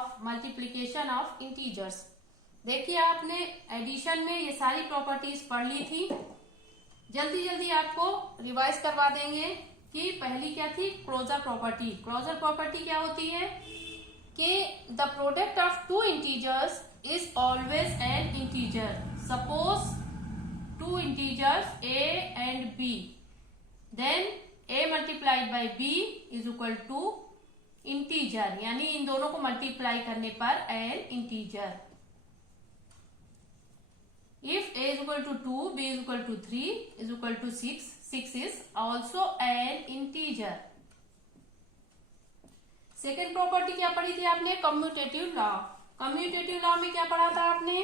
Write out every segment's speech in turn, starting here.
Of multiplication of integers. देखिए आपने addition में ये सारी प्रॉपर्टीज पढ़ ली थी, जल्दी जल्दी आपको रिवाइज करवा देंगे कि पहली क्या थी, क्लोजर प्रॉपर्टी। क्लोजर प्रॉपर्टी क्या होती है कि the product of two integers is always an integer. Suppose two integers a and b, then a multiplied by b is equal to integer, यानी इन दोनों को मल्टीप्लाई करने पर N integer. If a is equal to 2, b is equal to 3, is equal to 6, 6 is also an integer. Second property क्या पढ़ी थी आपने, commutative law. Commutative law में क्या पढ़ा था आपने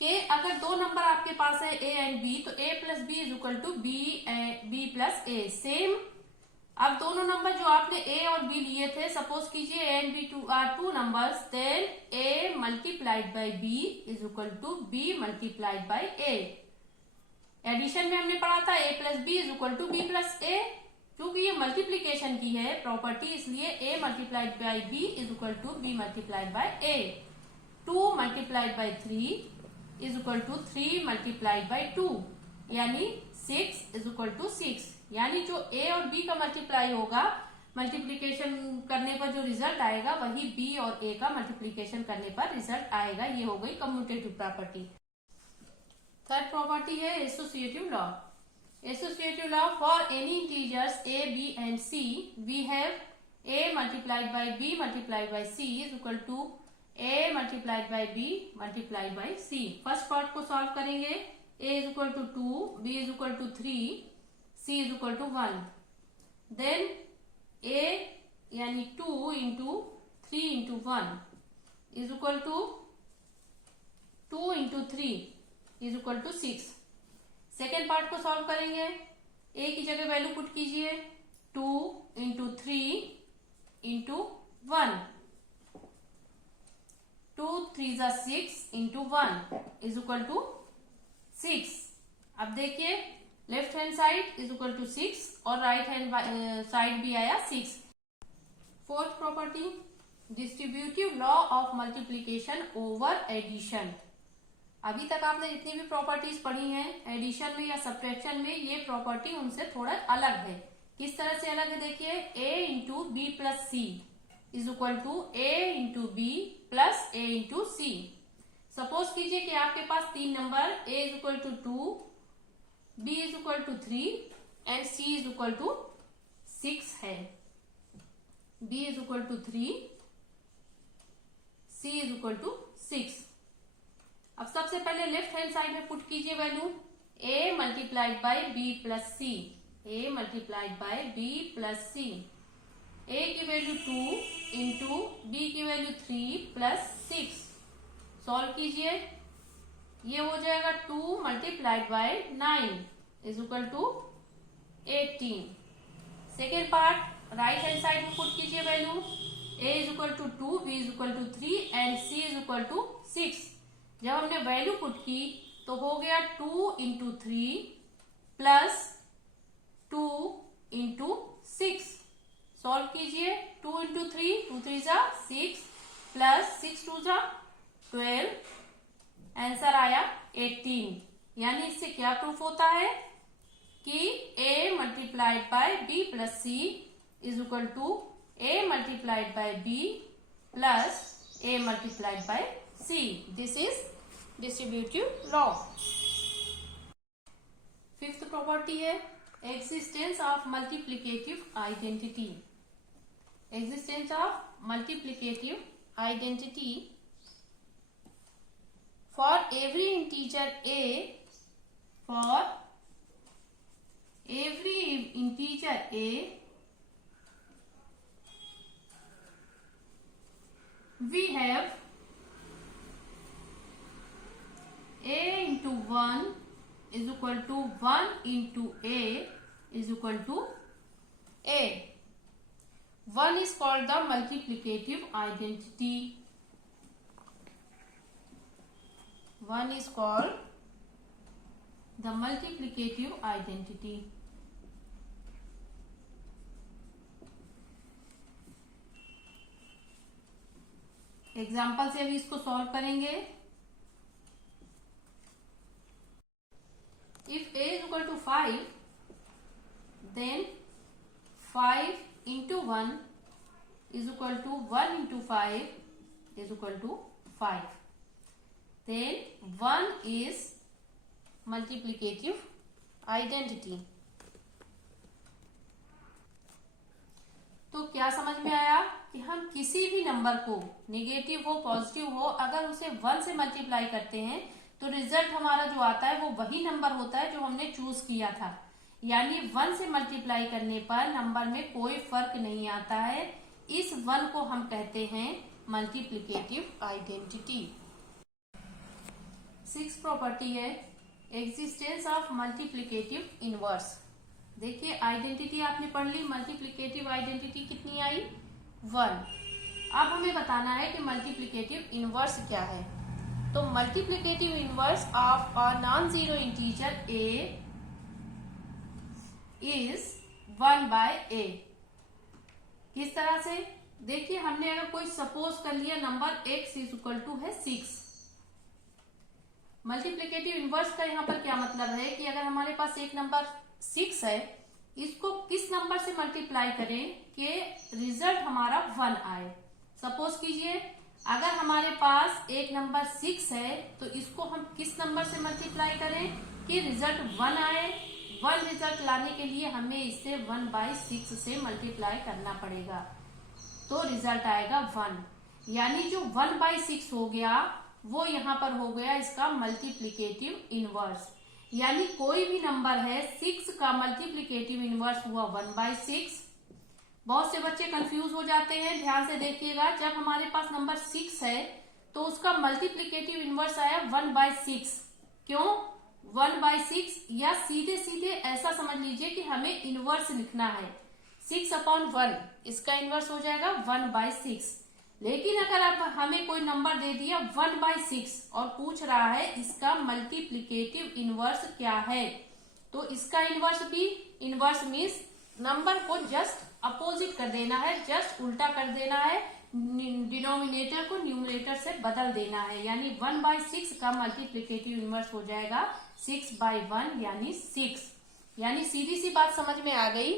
कि अगर दो नंबर आपके पास है a एंड b, तो a plus b is equal to b plus a. Same अब दोनों नंबर जो आपने a और b लिए थे, सपोज कीजिए a and b are two numbers, then a multiplied by b is equal to b multiplied by a। Addition में हमने पढ़ा था a plus b is equal to b plus a। क्योंकि ये मल्टीप्लीकेशन की है प्रॉपर्टी, इसलिए a multiplied by b is equal to b multiplied by a। 2 multiplied by 3 is equal to 3 multiplied by 2, यानी 6 इज इक्वल टू 6। यानी जो a और b का मल्टीप्लाई होगा, मल्टीप्लीकेशन करने पर जो रिजल्ट आएगा वही b और a का मल्टीप्लीकेशन करने पर रिजल्ट आएगा। ये हो गई कम्यूटेटिव प्रॉपर्टी। थर्ड प्रॉपर्टी है associative law. Associative law, for any integers a, b and c, we have a multiplied by b multiplied by c is equal to a multiplied by b multiplied by c। First part को solve करेंगे, a is equal to 2, b is equal to 3, c is equal to 1, then a यानी 2 into 3 into 1 is equal to 2 into 3 is equal to 6। Second part को solve करेंगे, a की जगह value put कीजिए, 2 into 3 into 1, 2 3 जा 6 into 1 is equal to 6। अब देखिए left hand side is equal to 6 और राइट हैंड साइड भी आया 6। Fourth property, distributive law of multiplication over addition. अभी तक आपने जितनी भी प्रॉपर्टीज पढ़ी हैं एडिशन में या सब्ट्रैक्शन में, ये प्रॉपर्टी उनसे थोड़ा अलग है। किस तरह से अलग है देखिए, a into b plus c is equal to a into b plus a into c. Suppose कीजिए कि आपके पास तीन number a is equal to 2, b is equal to 3 and c is equal to 6 है। b is equal to 3, c is equal to 6। अब सबसे पहले left hand side में पुट कीजिए value, a multiplied by b plus c, a multiplied by b plus c. a की value 2 into b की value 3 plus 6। Solve कीजिए, ये हो जाएगा 2 multiplied by 9 is equal to 18। Second part right hand side में put कीजिए value, a is equal to 2, b is equal to 3 and c is equal to 6। जब हमने value put की तो हो गया 2 इंटू 3 प्लस 2 इंटू 6। सॉल्व कीजिए, 2 into 3, 2 3 जा 6 प्लस 6 2 जा 12, आंसर आया 18। यानी इससे क्या प्रूफ होता है कि a multiplied by b plus c is equal to a multiplied by b plus a multiplied by c। This is distributive law. Fifth property है existence of multiplicative identity. Existence of multiplicative identity, for every integer a, for every integer a, we have a into 1 is equal to 1 into a is equal to a. 1 is called the multiplicative identity. 1 is called the multiplicative identity. Example से अभी इसको solve करेंगे। If a is equal to 5 then 5 into 1 is equal to 1 into 5 is equal to 5। Then 1 is multiplicative identity. तो क्या समझ में आया कि हम किसी भी नंबर को, नेगेटिव हो पॉजिटिव हो, अगर उसे 1 से मल्टीप्लाई करते हैं तो रिजल्ट हमारा जो आता है वो वही नंबर होता है जो हमने चूज किया था। यानी 1 से मल्टीप्लाई करने पर नंबर में कोई फर्क नहीं आता है। इस 1 को हम कहते हैं मल्टीप्लिकेटिव आइडेंटिटी। 6 प्रॉपर्टी है एग्जिस्टेंस ऑफ मल्टीप्लिकेटिव इनवर्स। देखिए आइडेंटिटी आपने पढ़ ली, मल्टीप्लिकेटिव आइडेंटिटी कितनी आई 1। अब हमें बताना है कि मल्टीप्लिकेटिव इनवर्स क्या है। तो multiplicative inverse of a non zero integer a is 1/a। किस तरह से? देखिए हमने अगर कोई सपोज कर लिया number x is equal to है 6। मल्टीप्लिकेटिव इनवर्स का यहाँ पर क्या मतलब है कि अगर हमारे पास एक नंबर 6 है, इसको किस नंबर से मल्टीप्लाई करें कि रिजल्ट हमारा 1 आए। सपोज कीजिए अगर हमारे पास एक नंबर 6 है तो इसको हम किस नंबर से मल्टीप्लाई करें कि रिजल्ट 1 आए। 1 रिजल्ट लाने के लिए हमें इसे 1/6 से मल्टीप्लाई करना पड़ेगा, तो रिजल्ट आएगा 1। यानी जो 1/6 हो गया वो यहाँ पर हो गया इसका मल्टीप्लिकेटिव इनवर्स। यानी कोई भी नंबर है 6 का मल्टीप्लिकेटिव इनवर्स हुआ 1/6। बहुत से बच्चे कंफ्यूज हो जाते हैं, ध्यान से देखिएगा। जब हमारे पास नंबर 6 है तो उसका मल्टीप्लिकेटिव इनवर्स आया 1/6। क्यों 1/6? या सीधे सीधे ऐसा समझ लीजिए कि हमें इनवर्स लिखना है 6/1, इसका इनवर्स हो जाएगा 1/6। लेकिन अगर अब हमें कोई नंबर दे दिया 1/6 और पूछ रहा है इसका मल्टीप्लिकेटिव इनवर्स क्या है, तो इसका इनवर्स भी, इनवर्स मीन्स नंबर को जस्ट अपोजिट कर देना है, जस्ट उल्टा कर देना है, डिनोमिनेटर को न्यूमरेटर से बदल देना है। यानी 1/6 का मल्टीप्लिकेटिव इनवर्स हो जाएगा 6/1 यानी 6। यानी सीधी सी बात समझ में आ गई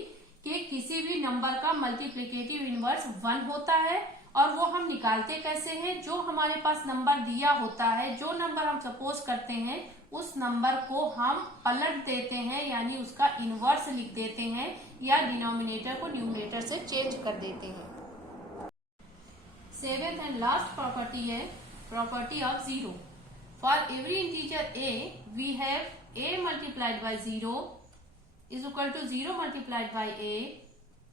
कि किसी भी नंबर का मल्टीप्लिकेटिव इनवर्स 1 होता है। और वो हम निकालते कैसे हैं? जो हमारे पास नंबर दिया होता है, जो नंबर हम सपोज करते हैं, उस नंबर को हम पलट देते हैं, यानी उसका इनवर्स लिख देते हैं या डिनोमिनेटर को न्यूमरेटर से चेंज कर देते हैं। 7th एंड लास्ट प्रॉपर्टी है property of zero. For every integer a we have a multiplied by 0 is equal to 0 multiplied by a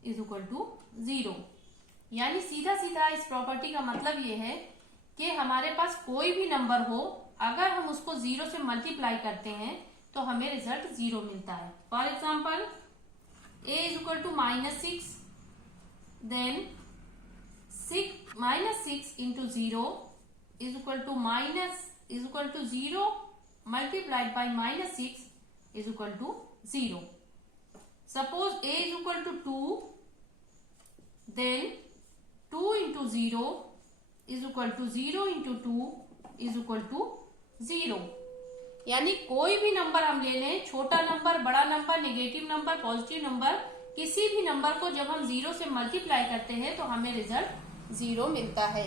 is equal to 0। यानी सीधा सीधा इस प्रॉपर्टी का मतलब ये है कि हमारे पास कोई भी नंबर हो, अगर हम उसको 0 से मल्टीप्लाई करते हैं तो हमें रिजल्ट 0 मिलता है। For example a is equal to -6, then -6 into 0 is equal to 0 multiplied by -6 is equal to 0। Suppose a is equal to 2, then 2 into 0 is equal to 0 into 2 is equal to 0। यानी कोई भी number हम ले लें, छोटा number, बड़ा number, negative number, positive number, किसी भी नंबर को जब हम 0 से मल्टीप्लाई करते हैं तो हमें रिजल्ट 0 मिलता है।